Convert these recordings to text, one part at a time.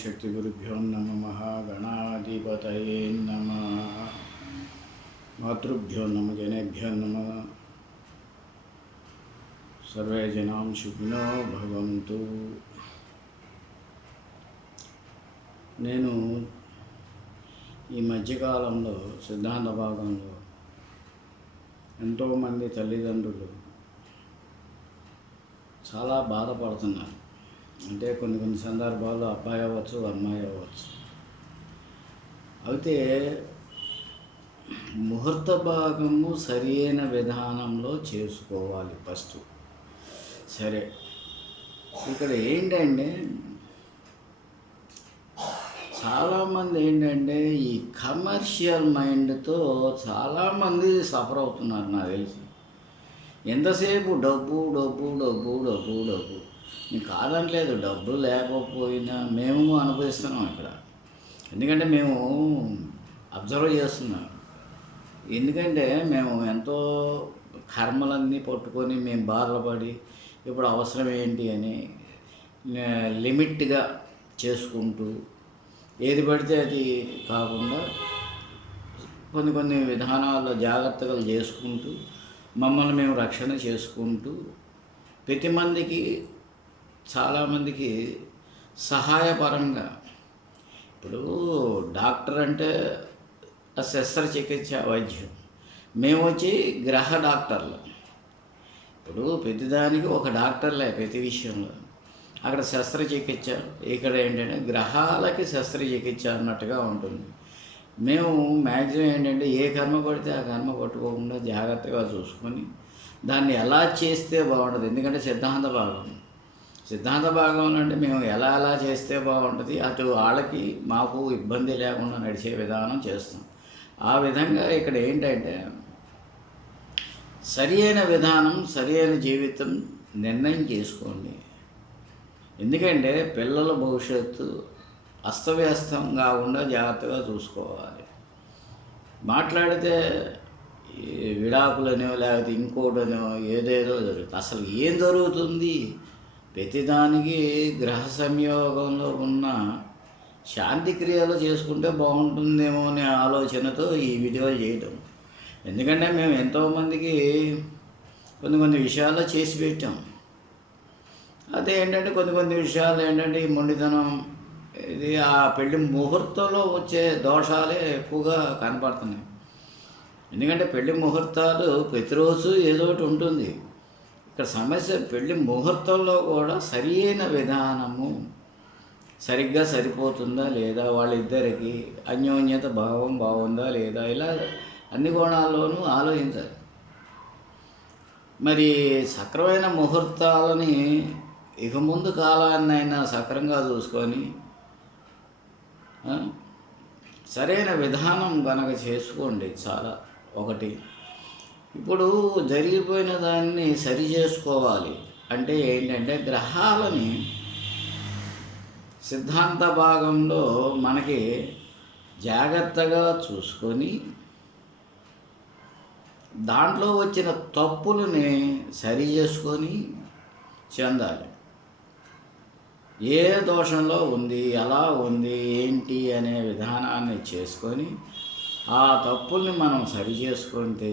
शक्तिगुरुभ्यो नमः गणाधिपतये नमः मातृभ्यो नमः जनेभ्यो नमः सर्वे जनां सुखिनो भवन्तु। నేను ఈ మధ్యకాలంలో సిద్ధాంత భాగంలో ఎంతోమంది తల్లిదండ్రులు చాలా బాధపడుతున్నారు. అంటే కొన్ని సందర్భాల్లో అబ్బాయి అవ్వచ్చు, అమ్మాయి అవ్వచ్చు. అయితే ముహూర్త భాగము సరి అయిన విధానంలో చేసుకోవాలి ఫస్ట్. సరే, ఇక్కడ ఏంటంటే చాలామంది ఏంటంటే ఈ కమర్షియల్ మైండ్తో చాలామంది సఫర్ అవుతున్నారు. నాకు తెలిసి ఎంతసేపు డబ్బు డబ్బు డబ్బు డబ్బు డబ్బు. నేను కాదనలేదు, డబ్బు లేకపోయినా మేము అనుభవిస్తున్నాం ఇక్కడ. ఎందుకంటే మేము అబ్జర్వ్ చేస్తున్నాం. ఎందుకంటే మేము ఎంతో కర్మలన్నీ పట్టుకొని మేము బాధపడి ఇప్పుడు అవసరం ఏంటి అని లిమిట్గా చేసుకుంటూ ఏది పడితే అది కాకుండా కొన్ని విధానాల్లో జాగ్రత్తగా చేసుకుంటూ మమ్మల్ని మేము రక్షణ చేసుకుంటూ ప్రతి మందికి చాలామందికి సహాయపరంగా. ఇప్పుడు డాక్టర్ అంటే శస్త్రచికిత్స వైద్యం, మేము వచ్చి గ్రహ డాక్టర్లు. ఇప్పుడు ప్రతిదానికి ఒక డాక్టర్లే ప్రతి విషయంలో. అక్కడ శస్త్రచికిత్స, ఇక్కడ ఏంటంటే గ్రహాలకి శస్త్రచికిత్స అన్నట్టుగా ఉంటుంది. మేము మ్యాక్సిమం ఏంటంటే ఏ కర్మ పడితే ఆ కర్మ పట్టుకోకుండా జాగ్రత్తగా చూసుకొని దాన్ని ఎలా చేస్తే బాగుంటుంది. ఎందుకంటే సిద్ధాంత భాగం అంటే మేము ఎలా చేస్తే బాగుంటుంది, అటు వాళ్ళకి మాకు ఇబ్బంది లేకుండా నడిచే విధానం చేస్తాం. ఆ విధంగా ఇక్కడ ఏంటంటే సరి అయిన విధానం, సరి అయిన జీవితం నిర్ణయం చేసుకోండి. ఎందుకంటే పిల్లల భవిష్యత్తు అస్తవ్యస్తం కాకుండా జాగ్రత్తగా చూసుకోవాలి. మాట్లాడితే విడాకులనో లేకపోతే ఇంకోటనో ఏదేదో జరుగుతుంది. అసలు ఏం జరుగుతుంది? ప్రతిదానికి గ్రహ సంయోగంలో ఉన్న శాంతి క్రియలు చేసుకుంటే బాగుంటుందేమో అనే ఆలోచనతో ఈ వీడియో చేయడం. ఎందుకంటే మేము ఎంతోమందికి కొన్ని విషయాల్లో చేసి పెట్టాం. అదే ఏంటంటే కొన్ని విషయాలు ఏంటంటే ఈ మొండితనం, ఇది ఆ పెళ్లి ముహూర్తంలో వచ్చే దోషాలే ఎక్కువగా కనపడుతున్నాయి. ఎందుకంటే పెళ్లి ముహూర్తాలు ప్రతిరోజు ఏదో ఒకటి ఉంటుంది. ఇక్కడ సమస్య పెళ్లి ముహూర్తంలో కూడా సరి అయిన విధానము సరిగ్గా సరిపోతుందా లేదా, వాళ్ళిద్దరికి అన్యోన్యత భావం బాగుందా లేదా, ఇలా అన్ని కోణాల్లోనూ ఆలోచించాలి. మరి సక్రమైన ముహూర్తాలని ఇక ముందు కాలాన్నైనా సక్రంగా చూసుకొని సరైన విధానం కనుక చేసుకోండి. చాలా ఒకటి ఇప్పుడు జరిగిపోయిన దాన్ని సరి చేసుకోవాలి అంటే ఏంటంటే గ్రహాలని సిద్ధాంత భాగంలో మనకి జాగ్రత్తగా చూసుకొని దాంట్లో వచ్చిన తప్పులని సరి చేసుకొని చెందాలి. ఏ దోషంలో ఉంది, ఎలా ఉంది, ఏంటి అనే విధానాన్ని చేసుకొని ఆ తప్పుల్ని మనం సరి చేసుకుంటే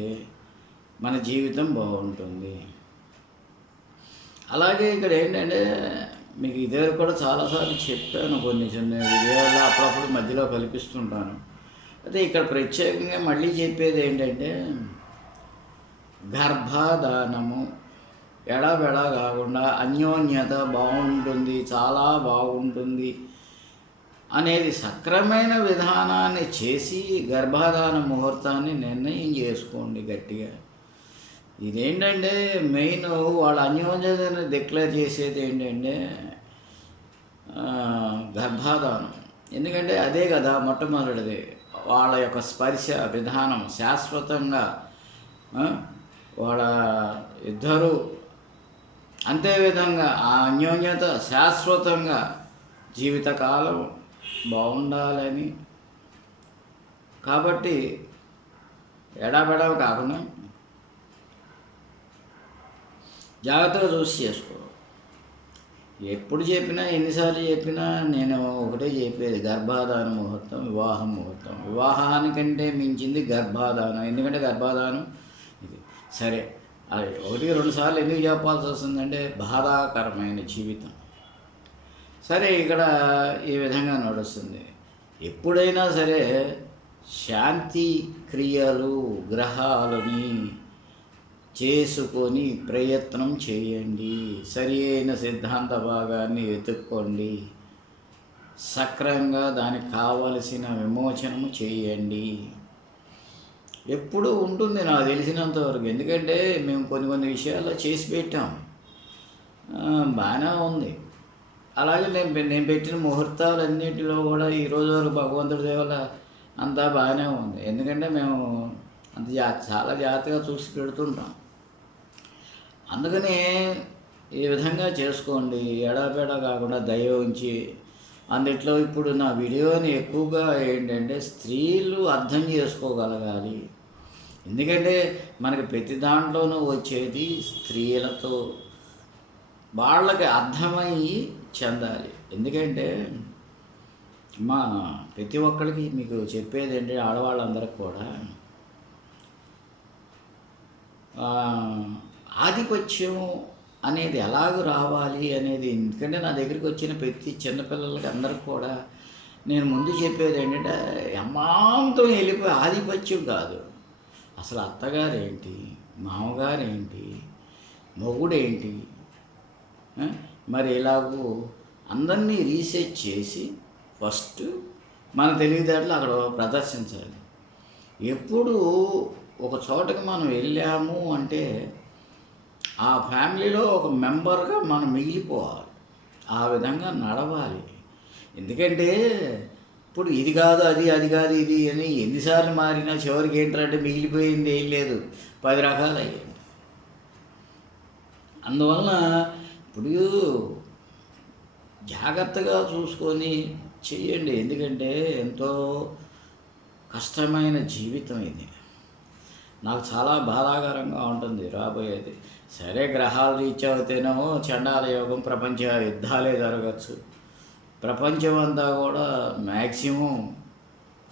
మన జీవితం బాగుంటుంది. అలాగే ఇక్కడ ఏంటంటే మీకు ఇదే కూడా చాలాసార్లు చెప్పాను, కొన్ని చిన్న వీడియోలో అప్పుడప్పుడు మధ్యలో కల్పిస్తుంటాను. అయితే ఇక్కడ ప్రత్యేకంగా మళ్ళీ చెప్పేది ఏంటంటే గర్భధానము ఎడబెడ కాకుండా అన్యోన్యత బాగుంటుంది, చాలా బాగుంటుంది అనేది సక్రమైన విధానాన్ని చేసి గర్భధాన ముహూర్తాన్ని నిర్ణయం చేసుకోండి గట్టిగా. ఇదేంటంటే మెయిన్ వాళ్ళ అన్యోన్యతని డిక్లేర్ చేసేది ఏంటంటే గర్భధానం. ఎందుకంటే అదే కదా మొట్టమొదటిది. వాళ్ళ యొక్క స్పర్శ విధానం శాశ్వతంగా వాళ్ళ ఇద్దరు అంతే విధంగా ఆ అన్యోన్యత శాశ్వతంగా జీవితకాలం బాగుండాలని. కాబట్టి ఎడాబెడవ కాకుండా జాగ్రత్తగా చూసి చేసుకో. ఎప్పుడు చెప్పినా ఎన్నిసార్లు చెప్పినా నేను ఒకటే చెప్పేది, గర్భాధాన ముహూర్తం, వివాహం ముహూర్తం. వివాహానికంటే మించింది గర్భాధానం. ఎందుకంటే గర్భాధానం ఇది సరే. అది 1-2 సార్లు ఎందుకు చెప్పాల్సి వస్తుందంటే బాధాకరమైన జీవితం. సరే, ఇక్కడ ఈ విధంగా నడుస్తుంది. ఎప్పుడైనా సరే శాంతి క్రియలు గ్రహాలని చేసుకొని ప్రయత్నం చేయండి. సరి అయిన సిద్ధాంత భాగాన్ని వెతుక్కోండి. సక్రమంగా దానికి కావలసిన విమోచనము చేయండి. ఎప్పుడు ఉంటుంది నాకు తెలిసినంతవరకు. ఎందుకంటే మేము కొన్ని విషయాల్లో చేసి పెట్టాం, బాగానే ఉంది. అలాగే నేను పెట్టిన ముహూర్తాలన్నింటిలో కూడా ఈరోజు వరకు భగవంతుడి దేవల అంతా బాగానే ఉంది. ఎందుకంటే మేము అంత చాలా జాగ్రత్తగా చూసి పెడుతుంటాం. అందుకని ఈ విధంగా చేసుకోండి, ఎడాపెడా కాకుండా దయ ఉంచి. అందుట్లో ఇప్పుడు నా వీడియోని ఎక్కువగా ఏంటంటే స్త్రీలు అర్థం చేసుకోగలగాలి. ఎందుకంటే మనకి ప్రతి దాంట్లోనూ వచ్చేది స్త్రీలతో, వాళ్ళకి అర్థమయ్యి చెందాలి. ఎందుకంటే ప్రతి ఒక్కరికి మీకు చెప్పేది ఏంటంటే ఆడవాళ్ళందరికీ కూడా ఆధిపత్యం అనేది ఎలాగ రావాలి అనేది. ఎందుకంటే నా దగ్గరికి వచ్చిన ప్రతి చిన్నపిల్లలకి అందరికి కూడా నేను ముందు చెప్పేది ఏంటంటే అమాంతం వెళ్ళిపోయి ఆధిపత్యం కాదు, అసలు అత్తగారేంటి, మామగారేంటి, మొగుడేంటి, మరి ఇలాగూ అందరినీ రీసెర్చ్ చేసి ఫస్ట్ మన తెలివితేటలు అక్కడ ప్రదర్శించాలి. ఎప్పుడు ఒక చోటకి మనం వెళ్ళాము అంటే ఆ ఫ్యామిలీలో ఒక మెంబర్గా మనం మిగిలిపోవాలి, ఆ విధంగా నడవాలి. ఎందుకంటే ఇప్పుడు ఇది కాదు అది, అది కాదు ఇది అని ఎన్నిసార్లు మారినా చివరికి ఏంటంటే మిగిలిపోయింది ఏం లేదు, 10 రకాలు అయ్యాయి. అందువలన ఇప్పుడు జాగ్రత్తగా చూసుకొని చెయ్యండి. ఎందుకంటే ఎంతో కష్టమైన జీవితం ఇది. నాకు చాలా బాధాకరంగా ఉంటుంది రాబోయేది. సరే, గ్రహాలు రీచ్ అవుతేనేమో చండాల యోగం, ప్రపంచ యుద్ధాలే జరగచ్చు. ప్రపంచం అంతా కూడా మ్యాక్సిమం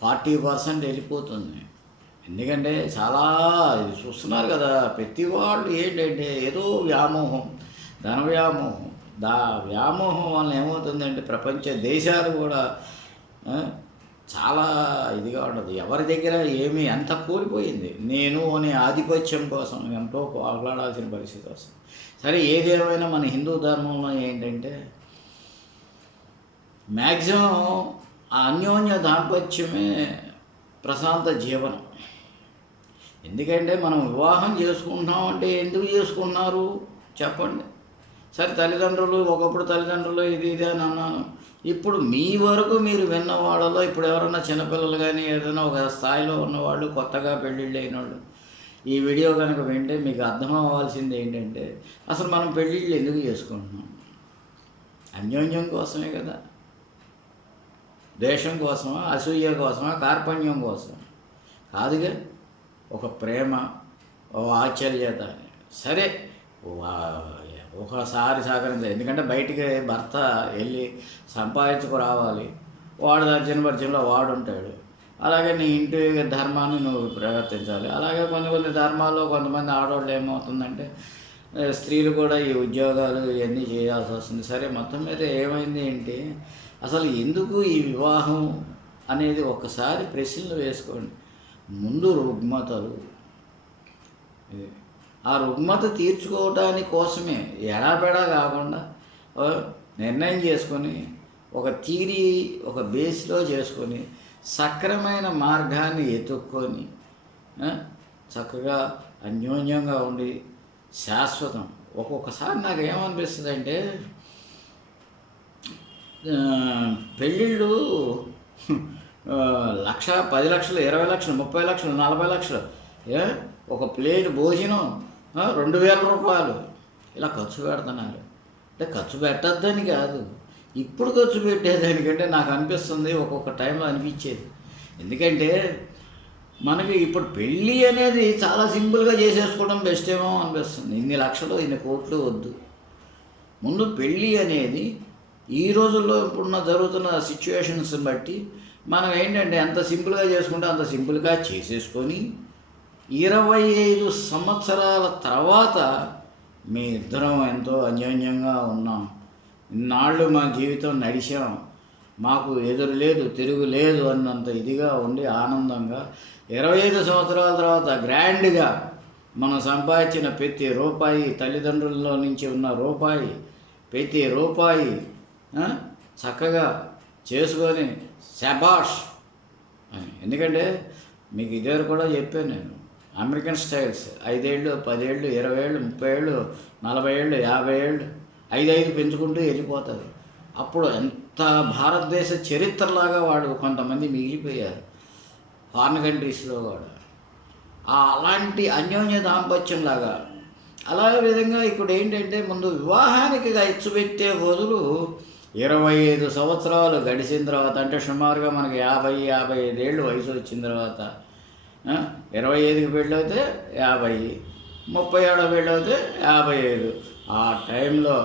40% వెళ్ళిపోతుంది. ఎందుకంటే చాలా చూస్తున్నారు కదా, ప్రతి వాళ్ళు ఏంటంటే ఏదో వ్యామోహం, ధన వ్యామోహం. వ్యామోహం వల్ల ఏమవుతుందంటే ప్రపంచ దేశాలు కూడా చాలా ఇదిగా ఉండదు. ఎవరి దగ్గర ఎంత కోల్పోయింది. నేను అనే ఆధిపత్యం కోసం ఎంతో పోరాడాల్సిన పరిస్థితి వస్తుంది. సరే, ఏదేమైనా మన హిందూ ధర్మంలో ఏంటంటే మ్యాక్సిమం ఆ అన్యోన్య దాంపత్యమే ప్రశాంత జీవనం. ఎందుకంటే మనం వివాహం చేసుకుంటున్నాం అంటే ఎందుకు చేసుకుంటున్నారు చెప్పండి. సరే, తల్లిదండ్రులు ఒకప్పుడు తల్లిదండ్రులు ఇది అని అన్నాను. ఇప్పుడు మీ వరకు మీరు విన్న వాళ్ళలో ఇప్పుడు ఎవరైనా చిన్నపిల్లలు కానీ ఏదైనా ఒక స్థాయిలో ఉన్నవాళ్ళు, కొత్తగా పెళ్ళిళ్ళు అయిన వాళ్ళు ఈ వీడియో కనుక వింటే మీకు అర్థం అవ్వాల్సింది ఏంటంటే అసలు మనం పెళ్ళిళ్ళు ఎందుకు చేసుకుంటున్నాం? అన్యోన్యం కోసమే కదా. ద్వేషం కోసమా, అసూయ కోసమా, కార్పణ్యం కోసమా కాదుగా. ఒక ప్రేమ, ఓ ఆశ్చర్యత. సరే, ఒకసారి సహకరించాలి. ఎందుకంటే బయటికి భర్త వెళ్ళి సంపాదించుకు రావాలి, వాడు దర్జనపరిచయంలో వాడు ఉంటాడు. అలాగే నీ ఇంటి ధర్మాన్ని నువ్వు ప్రవర్తించాలి. అలాగే కొన్ని ధర్మాల్లో కొంతమంది ఆడవాళ్ళు ఏమవుతుందంటే స్త్రీలు కూడా ఈ ఉద్యోగాలు ఇవన్నీ చేయాల్సి వస్తుంది. సరే, మొత్తం మీద ఏమైంది ఏంటి, అసలు ఎందుకు ఈ వివాహం అనేది ఒక్కసారి ప్రశ్నలు వేసుకోండి. ముందు రుగ్మతలు, ఆ రుగ్మత తీర్చుకోవడానికి కోసమే ఎడాపెడా కాకుండా నిర్ణయం చేసుకొని ఒక థియరీ, ఒక బేస్లో చేసుకొని సక్రమైన మార్గాన్ని ఎత్తుక్కొని చక్కగా అన్యోన్యంగా ఉండి శాశ్వతం. ఒక్కొక్కసారి నాకు ఏమనిపిస్తుంది అంటే పెళ్ళిళ్ళు 1,00,000, 10 లక్షలు, 20 లక్షలు, 30 లక్షలు, 40 లక్షలు, ఒక ప్లేట్ భోజనం 2,000 రూపాయలు ఇలా ఖర్చు పెడుతున్నారు. అంటే ఖర్చు పెట్టద్దని కాదు, ఇప్పుడు ఖర్చు పెట్టేదానికంటే నాకు అనిపిస్తుంది, ఒక్కొక్క టైంలో అనిపించేది. ఎందుకంటే మనకి ఇప్పుడు పెళ్ళి అనేది చాలా సింపుల్గా చేసేసుకోవడం బెస్ట్ ఏమో అనిపిస్తుంది. ఇన్ని లక్షలు, ఇన్ని కోట్లు వద్దు. ముందు పెళ్ళి అనేది ఈ రోజుల్లో ఇప్పుడున్న జరుగుతున్న సిచ్యువేషన్స్ బట్టి మనం ఏంటంటే ఎంత సింపుల్గా చేసుకుంటే అంత సింపుల్గా చేసేసుకొని 25 సంవత్సరాల తర్వాత మీ ఇద్దరం ఎంతో అన్యోన్యంగా ఉన్నాం, ఇన్నాళ్ళు మా జీవితం నడిచాం, మాకు ఎదురు లేదు తిరుగు లేదు అన్నంత ఇదిగా ఉండి ఆనందంగా 25 సంవత్సరాల తర్వాత గ్రాండ్గా మనం సంపాదించిన ప్రతి రూపాయి, తల్లిదండ్రుల్లో నుంచి ఉన్న రూపాయి, ప్రతి రూపాయి చక్కగా చేసుకొని శబాష్ అని. ఎందుకంటే మీకు ఇదే కూడా చెప్పాను నేను, అమెరికన్ స్టైల్స్ 5 ఏళ్ళు 10 ఏళ్ళు 20 ఏళ్ళు 30 ఏళ్ళు 40 ఏళ్ళు 50 ఏళ్ళు 5 పెంచుకుంటూ వెళ్ళిపోతారు. అప్పుడు ఎంత భారతదేశ చరిత్రలాగా వాడు కొంతమంది మిగిలిపోయారు ఫారిన్ కంట్రీస్లో కూడా. అలాంటి అన్యోన్య దాంపత్యంలాగా అలాగే విధంగా ఇప్పుడు ఏంటంటే ముందు వివాహానికి ఖర్చు పెట్టే బదులు 25 సంవత్సరాలు గడిచిన తర్వాత, అంటే సుమారుగా మనకి 50-55 ఏళ్ళు వయసు వచ్చిన తర్వాత 25కి పెళ్ళవుతే 50, 37 పెళ్ళవుతే 55, ఆ టైంలో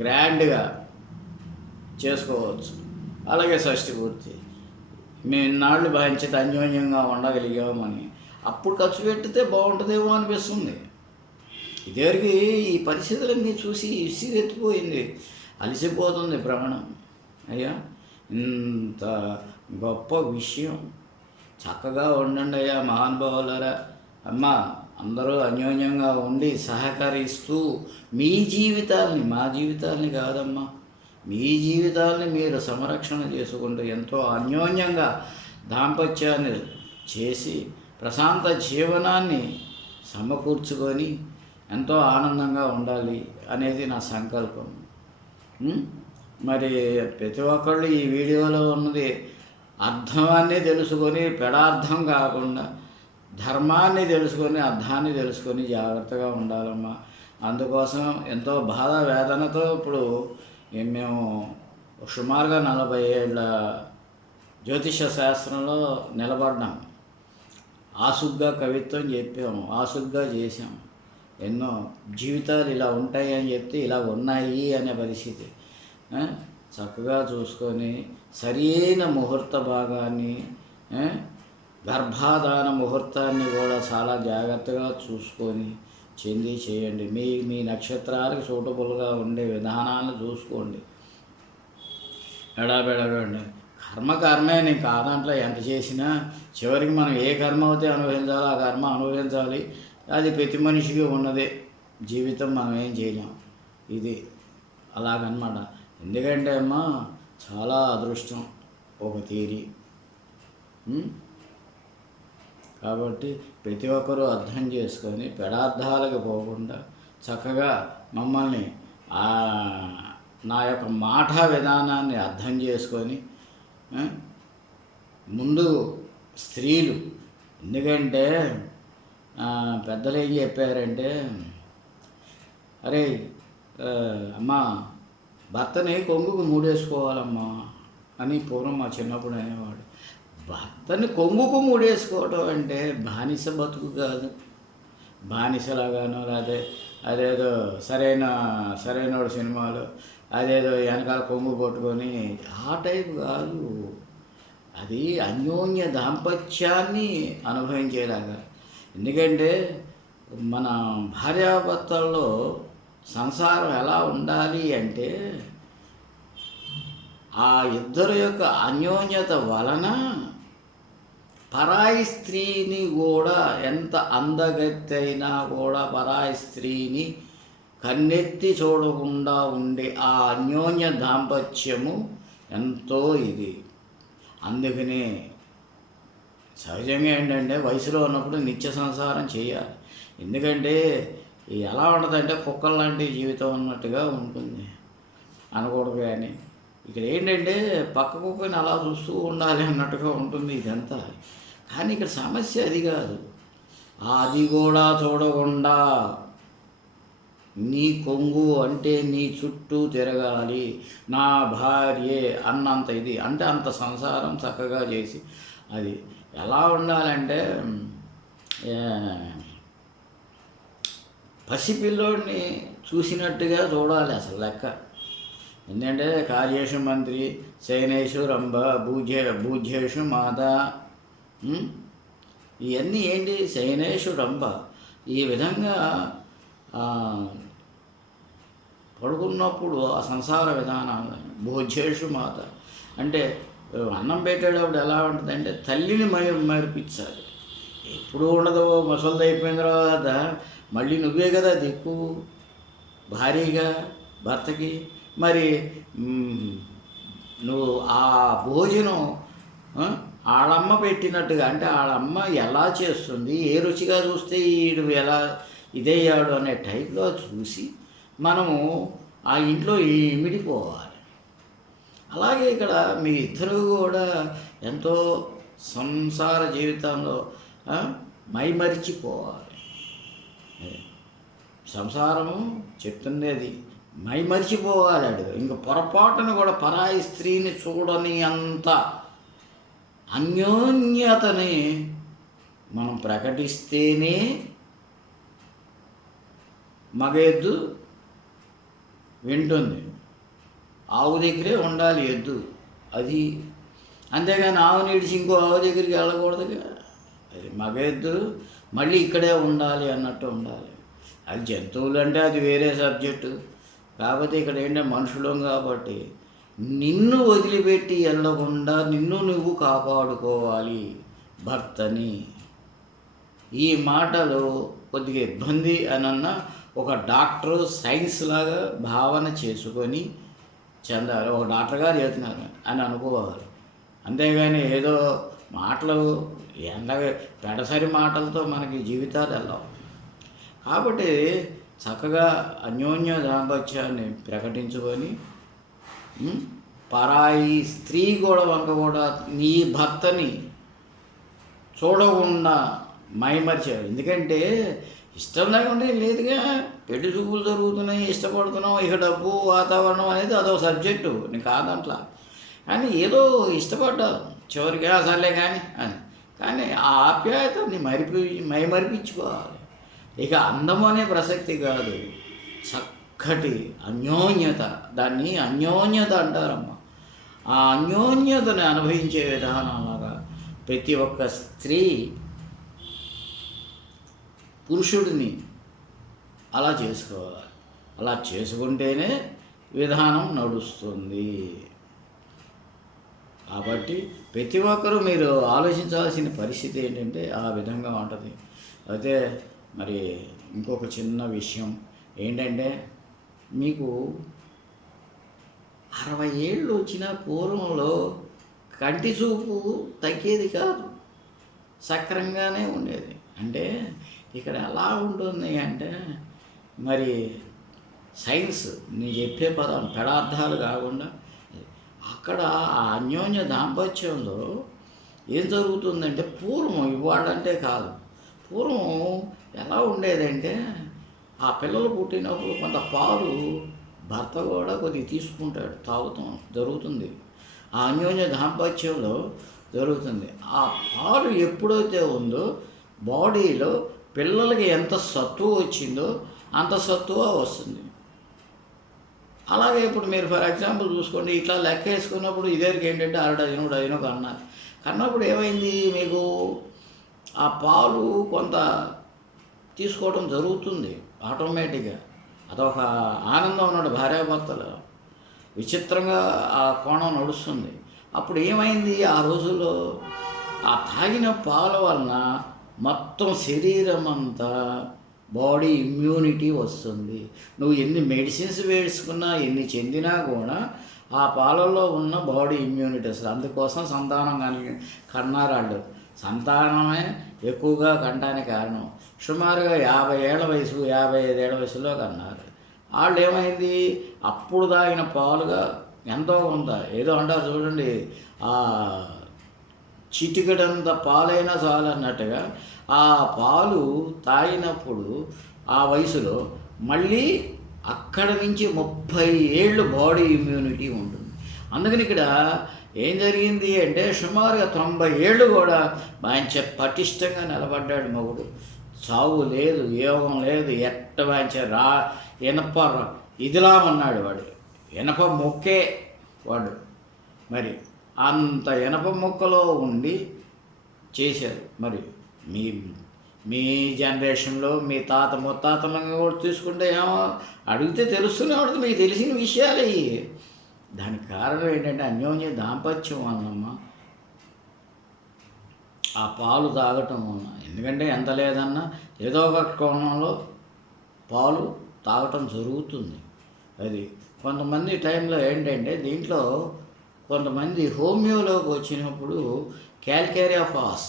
గ్రాండ్గా చేసుకోవచ్చు. అలాగే షష్ఠి పూర్తి మేము ఇన్నాళ్ళు బాధ్యత అన్యోన్యంగా ఉండగలిగామని అప్పుడు ఖర్చు పెట్టితే బాగుంటుందేమో అనిపిస్తుంది. ఇదివరకు ఈ పరిస్థితులన్నీ చూసి విసిగెత్తిపోయింది, అలసిపోతుంది ప్రాణం. అయ్యా ఇంత గొప్ప విషయం, చక్కగా ఉండండి అయ్యా మహానుభావులారా. అమ్మ అందరూ అన్యోన్యంగా ఉండి సహకరిస్తూ మీ జీవితాల్ని, మా జీవితాల్ని కాదమ్మా, మీ జీవితాల్ని మీరు సంరక్షణ చేసుకుంటూ ఎంతో అన్యోన్యంగా దాంపత్యాన్ని చేసి ప్రశాంత జీవనాన్ని సమకూర్చుకొని ఎంతో ఆనందంగా ఉండాలి అనేది నా సంకల్పం. మరి ప్రతి ఒక్కళ్ళు ఈ వీడియోలో ఉన్నది అర్థాన్ని తెలుసుకొని పెడార్థం కాకుండా ధర్మాన్ని తెలుసుకొని అర్థాన్ని తెలుసుకొని జాగ్రత్తగా ఉండాలమ్మా. అందుకోసం ఎంతో బాధ వేదనతో ఇప్పుడు మేము సుమారుగా 40 ఏళ్ళ జ్యోతిష శాస్త్రంలో నిలబడ్డాం. ఆసుగ్గా కవిత్వం చెప్పాము, ఆసుగ్గా చేసాం. ఎన్నో జీవితాలు ఇలా ఉంటాయి అని చెప్తే ఇలా ఉన్నాయి అనే పరిస్థితి చక్కగా చూసుకొని సరైన ముహూర్త భాగాన్ని, గర్భాధాన ముహూర్తాన్ని కూడా చాలా జాగ్రత్తగా చూసుకొని చేయండి. మీ నక్షత్రాలకు సూటబుల్గా ఉండే విధానాలను చూసుకోండి. ఎడాబెడగండి. కర్మే, నేను కాదంట్లో ఎంత చేసినా చివరికి మనం ఏ కర్మ అయితే అనుభవించాలో ఆ కర్మ అనుభవించాలి. అది ప్రతి మనిషికి ఉన్నదే, జీవితం మనం ఏం చేయలేం. ఇది అలాగనమాట. ఎందుకంటే అమ్మా చాలా అదృష్టం ఒక తీరి. కాబట్టి ప్రతి ఒక్కరూ అర్థం చేసుకొని పెడార్థాలకు పోకుండా చక్కగా మమ్మల్ని నా యొక్క మాట విధానాన్ని అర్థం చేసుకొని ముందు స్త్రీలు, ఎందుకంటే పెద్దలు ఏం చెప్పారంటే, అరే అమ్మా భర్తని కొంగుకు మూడేసుకోవాలమ్మా అని పూర్వం మా చిన్నప్పుడు అనేవాడు. భర్తని కొంగుకు మూడేసుకోవడం అంటే బానిస బతుకు కాదు. బానిసలాగానో లేదే అదేదో సరైనోడు సినిమాలో అదేదో వెనకాల కొంగు కొట్టుకొని ఆ టైపు కాదు. అది అన్యోన్య దాంపత్యాన్ని అనుభవించేలాగా. ఎందుకంటే మన భార్యాభర్తల్లో సంసారం ఎలా ఉండాలి అంటే ఆ ఇద్దరు యొక్క అన్యోన్యత వలన పరాయి స్త్రీని కూడా, ఎంత అందగత్తైనా కూడా పరాయి స్త్రీని కన్నెత్తి చూడకుండా ఉండే ఆ అన్యోన్య దాంపత్యము ఎంతో ఇది. అందుకనే సహజంగా ఏంటంటే వయసులో ఉన్నప్పుడు నిత్య సంసారం చేయాలి. ఎందుకంటే ఎలా ఉంటుందంటే కుక్కల లాంటి జీవితం అన్నట్టుగా ఉంటుంది అనకూడదు. కానీ ఇక్కడ ఏంటంటే పక్క కుక్కని అలా చూస్తూ ఉండాలి అన్నట్టుగా ఉంటుంది ఇదంతా. కానీ ఇక్కడ సమస్య అది కాదు. అది కూడా చూడకుండా నీ కొంగు అంటే నీ చుట్టూ తిరగాలి నా భార్యే అన్నంత ఇది, అంటే అంత సంసారం చక్కగా చేసి అది ఎలా ఉండాలంటే పసిపిల్లోడిని చూసినట్టుగా చూడాలి అసలు లెక్క. ఎందుకంటే కార్యేషు మంత్రి శయనేషు రంభ భూజ్యేషు మాత, ఇవన్నీ ఏంటి? శయనేషు రంభ. ఈ విధంగా పడుకున్నప్పుడు ఆ సంసార విధానాలు. భోజ్యేషు మాత అంటే అన్నం పెట్టేటప్పుడు ఎలా ఉంటుందంటే తల్లిని మరిపించాలి. ఎప్పుడు ఉండదు, ముసలిది అయిపోయిన తర్వాత మళ్ళీ నువ్వే కదా దిక్కు భారీగా భర్తకి. మరి నువ్వు ఆ భోజనం ఆడమ్మ పెట్టినట్టుగా, అంటే ఆడమ్మ ఎలా చేస్తుంది, ఏ రుచిగా చూస్తే ఈడు ఎలా ఇదయ్యాడు అనే టైప్లో చూసి మనము ఆ ఇంట్లో ఇమిడిపోవాలి. అలాగే ఇక్కడ మీ ఇద్దరు కూడా ఎంతో సంసార జీవితంలో మైమరిచిపోవాలి. సంసారము చెప్తుండేది మైమరిచిపోవాలి. ఇంక పొరపాటును కూడా పరాయి స్త్రీని చూడని అంత అన్యోన్యతని మనం ప్రకటిస్తేనే మగ ఎద్దు వింటుంది. ఆవు దగ్గరే ఉండాలి ఎద్దు, అది. అంతేగాని ఆవుని ఇడిచి ఇంకో ఆవు దగ్గరికి వెళ్ళకూడదుగా. అది మగ ఎద్దు మళ్ళీ ఇక్కడే ఉండాలి అన్నట్టు ఉండాలి. అది జంతువులు అంటే అది వేరే సబ్జెక్టు. కాకపోతే ఇక్కడ ఏంటంటే మనుషులం కాబట్టి నిన్ను వదిలిపెట్టి వెళ్ళకుండా నిన్ను నువ్వు కాపాడుకోవాలి భర్తని. ఈ మాటలు కొద్దిగా ఇబ్బంది అనన్నా ఒక డాక్టరు సైన్స్ లాగా భావన చేసుకొని చెందాలి. ఒక డాక్టర్ గారు చెబుతున్నారు అని అనుకోవాలి. అంతేగాని ఏదో మాటలు పెడసరి మాటలతో మనకి జీవితాలు వెళ్ళవు. కాబట్టి చక్కగా అన్యోన్య దాంపత్యాన్ని ప్రకటించుకొని పరాయి స్త్రీ కూడా వంక కూడా నీ భర్తని చూడకుండా మైమరిచారు. ఎందుకంటే ఇష్టం లేకుండా లేదుగా, పెళ్లి చూపులు జరుగుతున్నాయి, ఇష్టపడుతున్నాం, ఇక డబ్బు వాతావరణం అనేది అదో సబ్జెక్టు, నేను కాదంట్లా. కానీ ఏదో ఇష్టపడ్డా చివరికి సర్లే కానీ అని. కానీ ఆ ఆప్యాయతని మైమరిపించుకోవాలి. ఇక అందం అనే ప్రసక్తి కాదు, చక్కటి అన్యోన్యత, దాన్ని అన్యోన్యత అంటారమ్మ. ఆ అన్యోన్యతని అనుభవించే విధానంలాగా ప్రతి ఒక్క స్త్రీ పురుషుడిని అలా చేసుకోవాలి. అలా చేసుకుంటేనే విధానం నడుస్తుంది. కాబట్టి ప్రతి ఒక్కరూ మీరు ఆలోచించాల్సిన పరిస్థితి ఏంటంటే ఆ విధంగా ఉంటుంది. అయితే మరి ఇంకొక చిన్న విషయం ఏంటంటే, మీకు 60 ఏళ్ళు వచ్చిన పూర్వంలో కంటి చూపు తగ్గేది కాదు, సక్రంగానే ఉండేది. అంటే ఇక్కడ ఎలా ఉంటుంది అంటే, మరి సైన్స్ నేను చెప్పే పదం పెడార్థాలు కాకుండా అక్కడ ఆ అన్యోన్య దాంపత్యంలో ఏం జరుగుతుందంటే, పూర్వం ఇవాళంటే కాదు, పూర్వం ఎలా ఉండేదంటే ఆ పిల్లలు పుట్టినప్పుడు కొంత పాలు భర్త కూడా కొద్దిగా తీసుకుంటాడు, తాగుతాం జరుగుతుంది. ఆ అన్యోన్య దాంపత్యంలో జరుగుతుంది. ఆ పాలు ఎప్పుడైతే ఉందో బాడీలో పిల్లలకి ఎంత సత్తువ వచ్చిందో అంత సత్తువ వస్తుంది. అలాగే ఇప్పుడు మీరు ఫర్ ఎగ్జాంపుల్ చూసుకోండి, ఇట్లా లెక్క వేసుకున్నప్పుడు ఇదేరికి ఏంటంటే 6 డజను కన్నారు. కన్నప్పుడు ఏమైంది, మీకు ఆ పాలు కొంత తీసుకోవడం జరుగుతుంది ఆటోమేటిక్గా. అదొక ఆనందం ఉన్నాడు భార్యాభర్తలు, విచిత్రంగా ఆ కోణం నడుస్తుంది. అప్పుడు ఏమైంది, ఆ రోజుల్లో ఆ తాగిన పాల వలన మొత్తం శరీరం అంతా బాడీ ఇమ్యూనిటీ వస్తుంది. నువ్వు ఎన్ని మెడిసిన్స్ వేసుకున్నా ఎన్ని చెందినా కూడా ఆ పాలల్లో ఉన్న బాడీ ఇమ్యూనిటీ వస్తుంది. అందుకోసం సంతానం కన్నారాళ్ళు. సంతానమే ఎక్కువగా కంటానికి కారణం. సుమారుగా 50 ఏళ్ల వయసు 55 ఏళ్ల వయసులో కన్నారు. వాళ్ళు ఏమైంది, అప్పుడు తాగిన పాలుగా ఎంతో కొంత ఏదో అంటారు చూడండి, ఆ చిటికెడంత పాలైనా చాలు అన్నట్టుగా ఆ పాలు తాగినప్పుడు ఆ వయసులో మళ్ళీ అక్కడ నుంచి 30 ఏళ్ళు బాడీ ఇమ్యూనిటీ ఉంటుంది. అందుకని ఇక్కడ ఏం జరిగింది అంటే సుమారుగా 90 ఏళ్ళు కూడా ఆయన పటిష్టంగా నిలబడ్డాడు మగుడు. చావు లేదు, యోగం లేదు, ఎట్ట వాంచే ఇనప ఇదిలా ఉన్నాడు వాడు, ఇనప మొక్కే వాడు. మరి అంత ఇనప మొక్కలో ఉండి చేశారు. మరి మీ మీ జనరేషన్లో మీ తాత ముత్తాతలను కూడా తీసుకుంటే ఏమో అడిగితే తెలుస్తూనే ఉంటుంది, మీకు తెలిసిన విషయాలు ఇవి. దానికి కారణం ఏంటంటే అన్యోన్య దాంపత్యం వలనమ్మా, ఆ పాలు తాగటం వలన. ఎందుకంటే ఎంత లేదన్నా ఏదో ఒక కోణంలో పాలు తాగటం జరుగుతుంది. అది కొంతమంది టైంలో ఏంటంటే దీంట్లో కొంతమంది హోమియోలోకి వచ్చినప్పుడు క్యాల్కేరియాఫాస్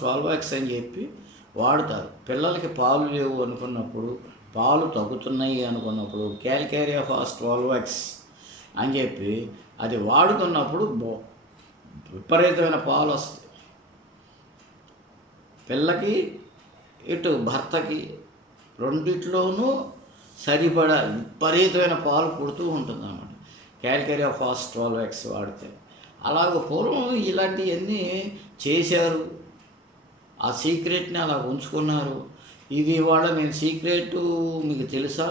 12x అని చెప్పి వాడుతారు. పిల్లలకి పాలు లేవు అనుకున్నప్పుడు, పాలు తగ్గుతున్నాయి అనుకున్నప్పుడు క్యాల్కేరియాఫాస్ 12x అని చెప్పి అది వాడుతున్నప్పుడు విపరీతమైన పాలు వస్తాయి. పిల్లకి ఇటు భర్తకి రెండిట్లోనూ సరిపడా విపరీతమైన పాలు పుడుతూ ఉంటుంది అన్నమాట క్యాల్కేరియాఫాస్ 12x వాడితే. అలాగ పూర్వం ఇలాంటివన్నీ చేశారు, ఆ సీక్రెట్ని అలా ఉంచుకున్నారు. ఇది ఇవాళ నేను సీక్రెట్ మీకు తెలుసా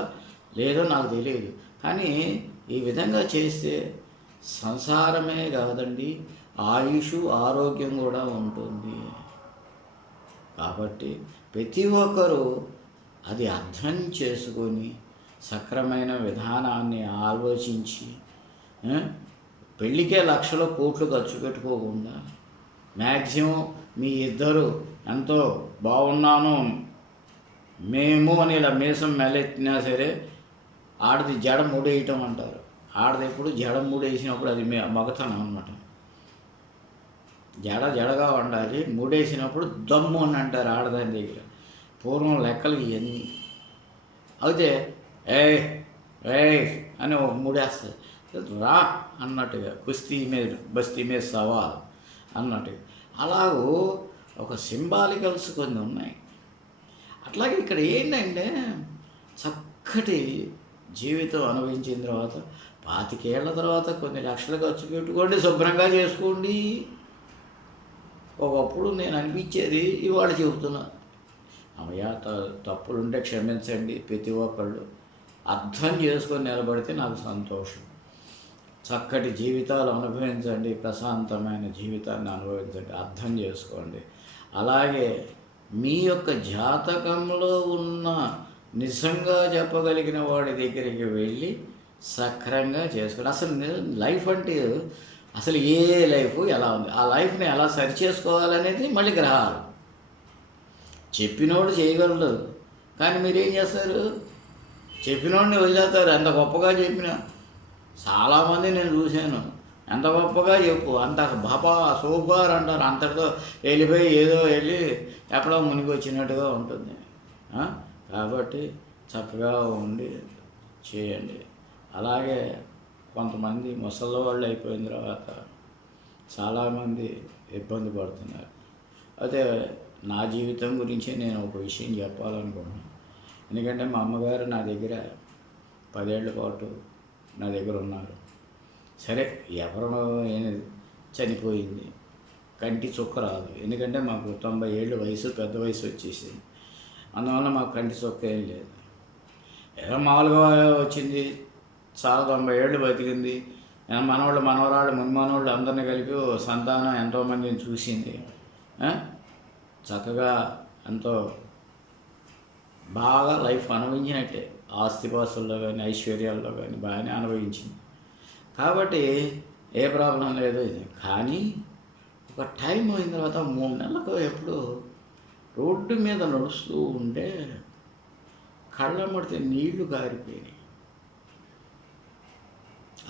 లేదో నాకు తెలియదు, కానీ ఈ విధంగా చేస్తే సంసారమే కాదండి, ఆయుష్ ఆరోగ్యం కూడా ఉంటుంది. కాబట్టి ప్రతి ఒక్కరూ అది అర్థం చేసుకొని సక్రమైన విధానాన్ని ఆలోచించి పెళ్ళికే లక్షల కోట్లు ఖర్చు పెట్టుకోకుండా మ్యాక్సిమం మీ ఇద్దరు ఎంతో బాగున్నాను మేము అని ఇలా మీసం మెలెత్తినా సరే, ఆడది జడ ముడేయటం అంటారు. ఆడది ఎప్పుడు జడ ముడేసినప్పుడు అది మగతనం అనమాట. జడగా ఉండాలి, ముడేసినప్పుడు దమ్ము అని అంటారు ఆడదాని దగ్గర. పూర్వం లెక్కలు ఇవన్నీ. అయితే ఏ అని ఒక ముడేస్తుంది, రా అన్నట్టుగా, బస్తీ మీద సవాల్ అన్నట్టుగా. అలాగూ ఒక సింబాలికల్స్ కొన్ని ఉన్నాయి. అట్లాగే ఇక్కడ ఏంటంటే చక్కటి జీవితం అనుభవించిన తర్వాత 25 ఏళ్ల తర్వాత కొన్ని లక్షలు ఖర్చు పెట్టుకోండి, శుభ్రంగా చేసుకోండి. ఒకప్పుడు నేను అనిపించేది, ఇవాళ చెబుతున్నా, అమ్మయ్య తప్పులుంటే క్షమించండి. ప్రతి ఒక్కళ్ళు అర్థం చేసుకొని నిలబడితే నాకు సంతోషం. చక్కటి జీవితాలు అనుభవించండి, ప్రశాంతమైన జీవితాన్ని అనుభవించండి, అర్థం చేసుకోండి. అలాగే మీ యొక్క జాతకంలో ఉన్న నిజంగా చెప్పగలిగిన వాడి దగ్గరికి వెళ్ళి సక్రంగా చేసుకోండి. అసలు లైఫ్ అంటే అసలు ఏ లైఫ్ ఎలా ఉంది, ఆ లైఫ్ని ఎలా సరి చేసుకోవాలనేది మళ్ళీ గ్రహాలు. చెప్పినోడు చేయగలడు, కానీ మీరేం చేస్తారు, చెప్పినోడిని వదిలేస్తారు. ఎంత గొప్పగా చెప్పినా చాలామంది నేను చూశాను, ఎంత గొప్పగా చెప్పు, అంత బాబా సూపర్ అంటారు, అంతటితో వెళ్ళిపోయి ఏదో వెళ్ళి ఎక్కడో మునిగి వచ్చినట్టుగా ఉంటుంది. కాబట్టి చక్కగా ఉండి చేయండి. అలాగే కొంతమంది ముసలి వాళ్ళు అయిపోయిన తర్వాత చాలామంది ఇబ్బంది పడుతున్నారు. అయితే నా జీవితం గురించి నేను ఒక విషయం చెప్పాలనుకుంటున్నాను. ఎందుకంటే మా అమ్మగారు నా దగ్గర 10 ఏళ్ల పాటు నా దగ్గర ఉన్నారు. సరే, ఎవరో చనిపోయింది, కంటి చుక్క రాదు. ఎందుకంటే మాకు 90 ఏళ్ళు వయసు, పెద్ద వయసు వచ్చేసింది. అందువల్ల మాకు కంటి చుక్క ఏం లేదు. ఏదో మామూలుగా వచ్చింది, చాలా 90 ఏళ్ళు బతికింది. మనవాళ్ళు మనవరాళ్ళు మున్మనవాళ్ళు అందరినీ కలిపి సంతానం ఎంతోమందిని చూసింది. చక్కగా ఎంతో బాగా లైఫ్ అనుభవించినట్టే, ఆస్తిపాస్తుల్లో కానీ ఐశ్వర్యాల్లో కానీ బాగానే అనుభవించింది. కాబట్టి ఏ ప్రాబ్లం లేదు. కానీ ఒక టైం అయిన తర్వాత 3 నెలలకు ఎప్పుడు రోడ్డు మీద నడుస్తూ ఉంటే కళ్ళ మడితే నీళ్లు కారిపోయినాయి.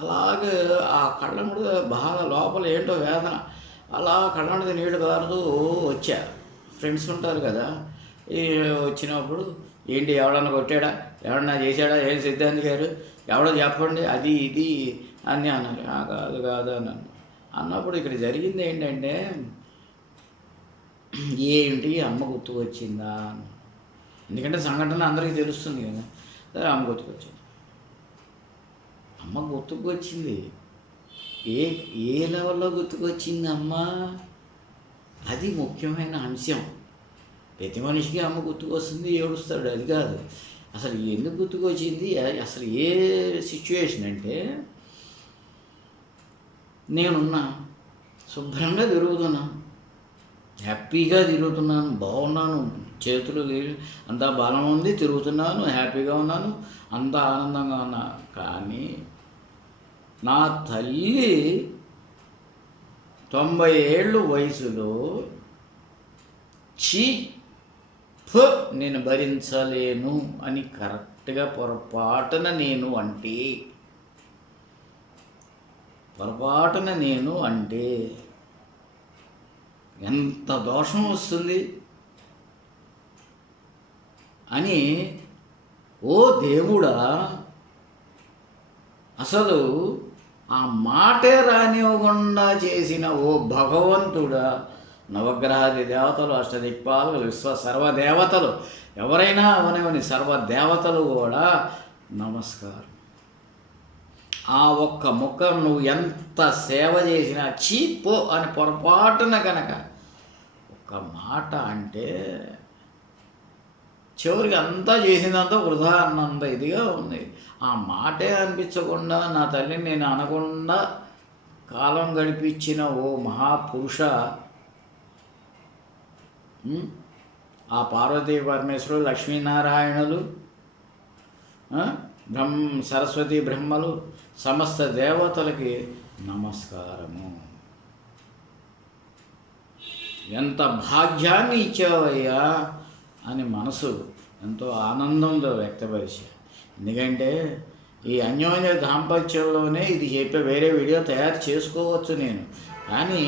అలాగే ఆ కళ్ళ మడితే బాగా లోపల ఏంటో వేదన, అలా కళ్ళ మడితే నీళ్లు కారుతూ వచ్చా. ఫ్రెండ్స్ ఉంటారు కదా, ఈ వచ్చినప్పుడు ఏంటి ఎవడన్నా కొట్టాడా, ఎవడన్నా చేశాడా, ఏం సిద్ధాంతి గారు ఎవడో చెప్పండి అది ఇది అని అన్నారు. కాదు అన్నాను. అన్నప్పుడు ఇక్కడ జరిగింది ఏంటంటే, ఏంటి అమ్మ గుర్తుకొచ్చిందా అన్న. ఎందుకంటే సంఘటన అందరికీ తెలుస్తుంది కదా. సరే, అమ్మ గుర్తుకొచ్చింది. అమ్మ గుర్తుకొచ్చింది. ఏ లెవెల్లో గుర్తుకొచ్చింది అమ్మ, అది ముఖ్యమైన అంశం. ప్రతి మనిషికి అమ్మ గుర్తుకొస్తుంది, ఏడుస్తాడు. అది కాదు అసలు ఎందుకు గుర్తుకొచ్చింది, అసలు ఏ సిచ్యువేషన్ అంటే, నేనున్నా శుభ్రంగా తిరుగుతున్నాను, హ్యాపీగా తిరుగుతున్నాను, బాగున్నాను, చేతులు అంతా బలం ఉంది, తిరుగుతున్నాను, హ్యాపీగా ఉన్నాను, అంతా ఆనందంగా ఉన్నా. కానీ నా తల్లి 90 ఏళ్ళు వయసులో చీ నేను భరించలేను అని కరెక్ట్గా పొరపాటున నేను అంటే ఎంత దోషం వస్తుంది అని, ఓ దేవుడా, అసలు ఆ మాటే రానివ్వకుండా చేసిన ఓ భగవంతుడా, నవగ్రహాది దేవతలు, అష్టదిక్పాలకులు, సర్వదేవతలు, ఎవరైనా అవనివని సర్వదేవతలు కూడా నమస్కారం. ఆ ఒక్క ముక్క నువ్వు ఎంత సేవ చేసినా చీపో అని పొరపాటున కనుక ఒక్క మాట అంటే చివరికి అంతా చేసిందంతా వృధా అన్నంత ఇదిగా ఉంది. ఆ మాటే అనిపించకుండా నా తల్లిని నేను అనకుండా కాలం గడిపించిన ఓ మహాపురుష, ఆ పార్వతీ పరమేశ్వరులు, లక్ష్మీనారాయణులు, సరస్వతి బ్రహ్మలు, సమస్త దేవతలకి నమస్కారము. ఎంత భాగ్యాన్ని ఇచ్చావయ్యా అని మనసు ఎంతో ఆనందంతో వ్యక్తపరిచా. ఎందుకంటే ఈ అన్యోన్య దాంపత్యంలోనే ఇది చెప్పే వేరే వీడియో తయారు చేసుకోవచ్చు నేను, కానీ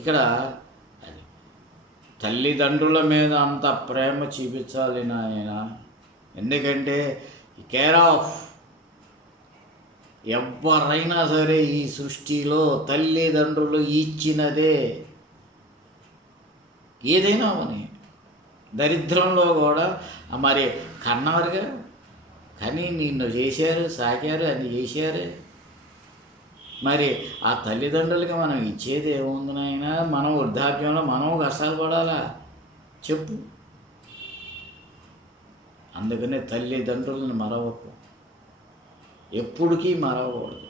ఇక్కడ అది తల్లిదండ్రుల మీద అంత ప్రేమ చూపించాలి నాయన. ఎందుకంటే కేర్ ఆఫ్ ఎవరైనా సరే ఈ సృష్టిలో తల్లిదండ్రులు ఇచ్చినదే. ఏదైనా అవని దరిద్రంలో కూడా మరి కన్నారుగా, కానీ నిన్ను చేశారు, సాకారు, అని చేశారు. మరి ఆ తల్లిదండ్రులకి మనం ఇచ్చేది ఏముంది నాయన? మనం వృద్ధాప్యంలో మనం కష్టాలు పడాలా చెప్పు? అందుకనే తల్లిదండ్రులను మరవకు, ఎప్పటికీ మరవకూడదు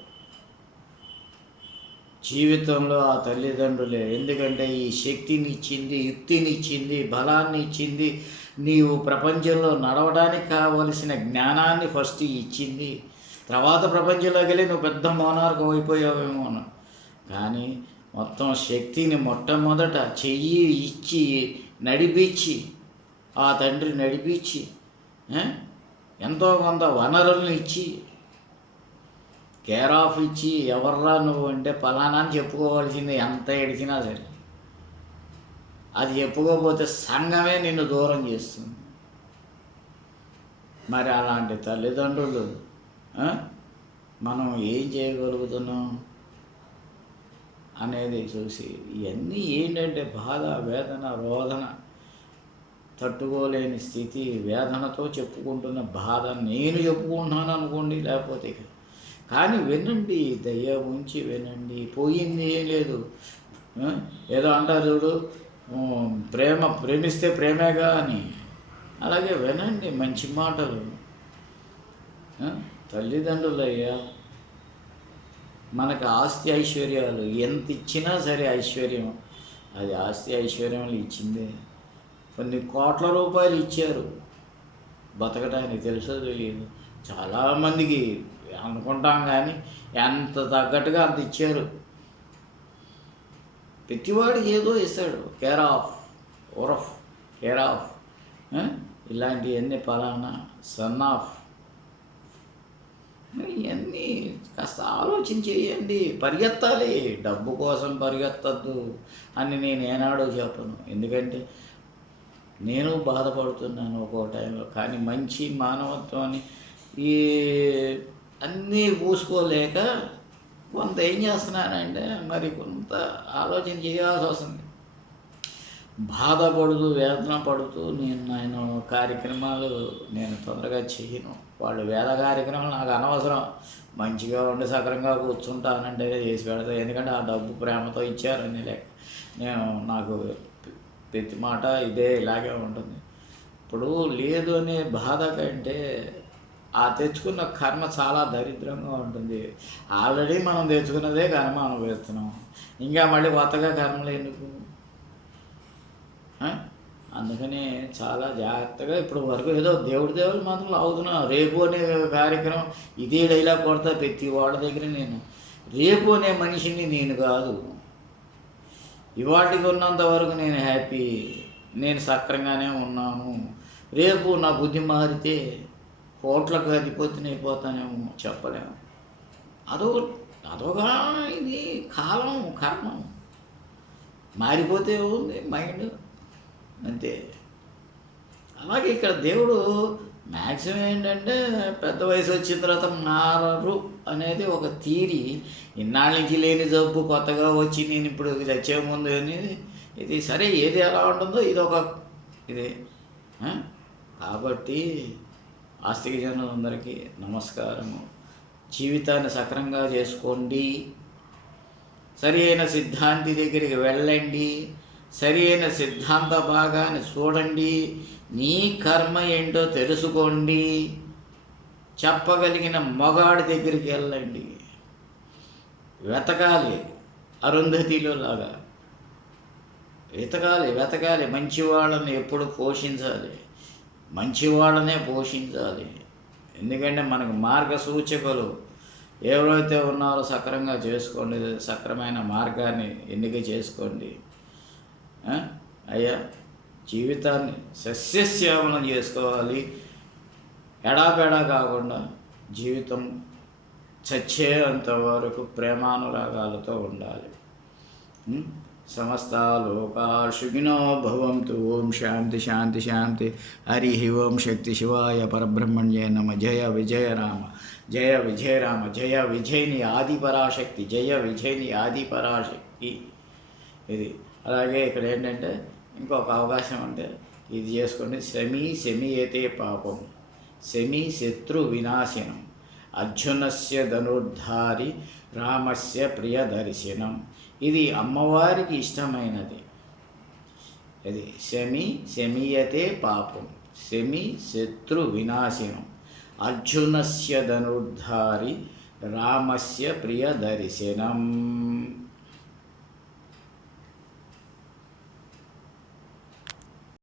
జీవితంలో ఆ తల్లిదండ్రులే. ఎందుకంటే ఈ శక్తినిచ్చింది, యుక్తినిచ్చింది, బలాన్ని ఇచ్చింది, నీవు ప్రపంచంలో నడవడానికి కావలసిన జ్ఞానాన్ని ఫస్ట్ ఇచ్చింది. తర్వాత ప్రపంచంలోకి వెళ్ళి నువ్వు పెద్ద మోనార్కు అయిపోయావేమో. కానీ మొత్తం శక్తిని మొట్టమొదట చెయ్యి ఇచ్చి నడిపించి, ఆ తండ్రి నడిపించి, ఎంతో కొంత వనరులను ఇచ్చి, కేర్ ఆఫ్ ఇచ్చి, ఎవర్రా నువ్వు అంటే ఫలానా అని చెప్పుకోవాల్సింది ఎంత ఏడిచినా సరే. అది చెప్పుకోకపోతే సంఘమే నిన్ను దూరం చేస్తుంది. మరి అలాంటి తల్లిదండ్రులు మనం ఏం చేయగలుగుతున్నాం అనేది చూసి, ఇవన్నీ ఏంటంటే బాధ, వేదన, రోదన, తట్టుకోలేని స్థితి, వేదనతో చెప్పుకుంటున్న బాధ నేను చెప్పుకుంటున్నాను అనుకోండి, లేకపోతే కానీ వినండి, దయ ఉంచి వినండి. పోయింది ఏం లేదు. ఏదో అంటారు చూడు, ప్రేమిస్తే ప్రేమేగా అని. అలాగే వినండి మంచి మాటలు. తల్లిదండ్రులయ్యా, మనకు ఆస్తి ఐశ్వర్యాలు ఎంత ఇచ్చినా సరే ఐశ్వర్యం, అది ఆస్తి ఐశ్వర్యాలు ఇచ్చిందే. కొన్ని కోట్ల రూపాయలు ఇచ్చారు బతకడానికి, తెలుసో తెలియదు. చాలామందికి అనుకుంటాం కానీ ఎంత తగ్గట్టుగా అంత ఇచ్చారు. ప్రతివాడికి ఏదో ఇస్తాడు. కేర్ ఆఫ్, కేర్ ఆఫ్, ఇలాంటివన్నీ ఫలానా, సన్ ఆఫ్, ఇవన్నీ కాస్త ఆలోచన చేయండి. పరిగెత్తాలి, డబ్బు కోసం పరిగెత్తద్దు అని నేను ఏనాడో చెప్పను. ఎందుకంటే నేను బాధపడుతున్నాను ఒక్కో టైంలో. కానీ మంచి మానవత్వాన్ని ఈ అన్నీ పూసుకోలేక కొంత ఏం చేస్తున్నానంటే, మరి కొంత ఆలోచన చేయాల్సి వస్తుంది. బాధపడుతూ, వేదన పడుతూ నేను కార్యక్రమాలు నేను తొందరగా చేయను. వాళ్ళు వేద కార్యక్రమాలు నాకు అనవసరం. మంచిగా ఉండి సక్రంగా కూర్చుంటానంటే చేసి పెడతాను. ఎందుకంటే ఆ డబ్బు ప్రేమతో ఇచ్చారని లేక నాకు ప్రతి మాట ఇదే ఇలాగే ఉంటుంది. ఇప్పుడు లేదు అనే బాధ కంటే ఆ తెచ్చుకున్న కర్మ చాలా దరిద్రంగా ఉంటుంది. ఆల్రెడీ మనం తెచ్చుకున్నదే కర్మ అనుభవిస్తున్నాం, ఇంకా మళ్ళీ కొత్తగా కర్మలు ఎందుకు? అందుకని చాలా జాగ్రత్తగా ఇప్పుడు వరకు ఏదో దేవుడు మాత్రం అవుతున్నాం. రేపు అనే కార్యక్రమం ఇదే డైలాగ్ కొడతా ప్రతి వాళ్ళ దగ్గర. నేను రేపు అనే మనిషిని నేను కాదు. ఇవాటికి ఉన్నంత వరకు నేను హ్యాపీ, నేను సక్రంగానే ఉన్నాను. రేపు నా బుద్ధి మారితే కోట్లకు అధిపతిని అయిపోతానేమో చెప్పలేము. అదొక ఇది కాలం, కర్మం. మారిపోతే ఉంది మైండ్, అంతే. అలాగే ఇక్కడ దేవుడు మ్యాక్సిమం ఏంటంటే పెద్ద వయసు వచ్చిన తర్వాత మారరు అనేది ఒక థీరీ. ఇన్నాళ్ళ నుంచి లేని జబ్బు కొత్తగా వచ్చి నేను ఇప్పుడు చచ్చే ముందు అనేది ఇది సరే, ఏది ఎలా ఉంటుందో ఇది. కాబట్టి ఆస్తిక జనులందరికీ నమస్కారము. జీవితాన్ని సక్రంగా చేసుకోండి, సరి అయిన సిద్ధాంతి దగ్గరికి వెళ్ళండి, సరి అయిన సిద్ధాంత భాగాన్ని చూడండి, నీ కర్మ ఏంటో తెలుసుకోండి, చెప్పగలిగిన మగాడి దగ్గరికి వెళ్ళండి, వెతకాలి. అరుంధతిలో లాగా వెతకాలి. మంచివాళ్ళని ఎప్పుడు పోషించాలి, మంచివాళ్ళనే పోషించాలి. ఎందుకంటే మనకు మార్గసూచకులు ఎవరైతే ఉన్నారో సక్రంగా చేసుకోండి, సక్రమైన మార్గాన్ని ఎన్నిక చేసుకోండి. అయ్యా, జీవితాన్ని సస్యశ్యామలం చేసుకోవాలి. ఎడాపెడా కాకుండా జీవితం చచ్చేంతవరకు ప్రేమానురాగాలతో ఉండాలి. సమస్త లోకా సుఖినో భవంతు. ఓం శాంతి శాంతి శాంతి. హరి ఓం. శక్తి శివాయ పరబ్రహ్మణ్యే నమ. జయ విజయ రామ, జయ విజయ రామ, జయ విజయని ఆదిపరాశక్తి, జయ విజయని ఆదిపరాశక్తి. ఇది అలాగే ఇక్కడ ఏంటంటే ఇంకొక అవకాశం అంటే ఇది చేసుకోండి. శమీయతే పాపం, శత్రు వినాశనం, అర్జునస్య ధనుర్ధారి, రామస్య ప్రియదర్శనం. ఇది అమ్మవారికి ఇష్టమైనది. ఇది శమీయతే పాపం, శత్రు వినాశనం, అర్జునస్య ధనుర్ధారి, రామస్య ప్రియదర్శనం.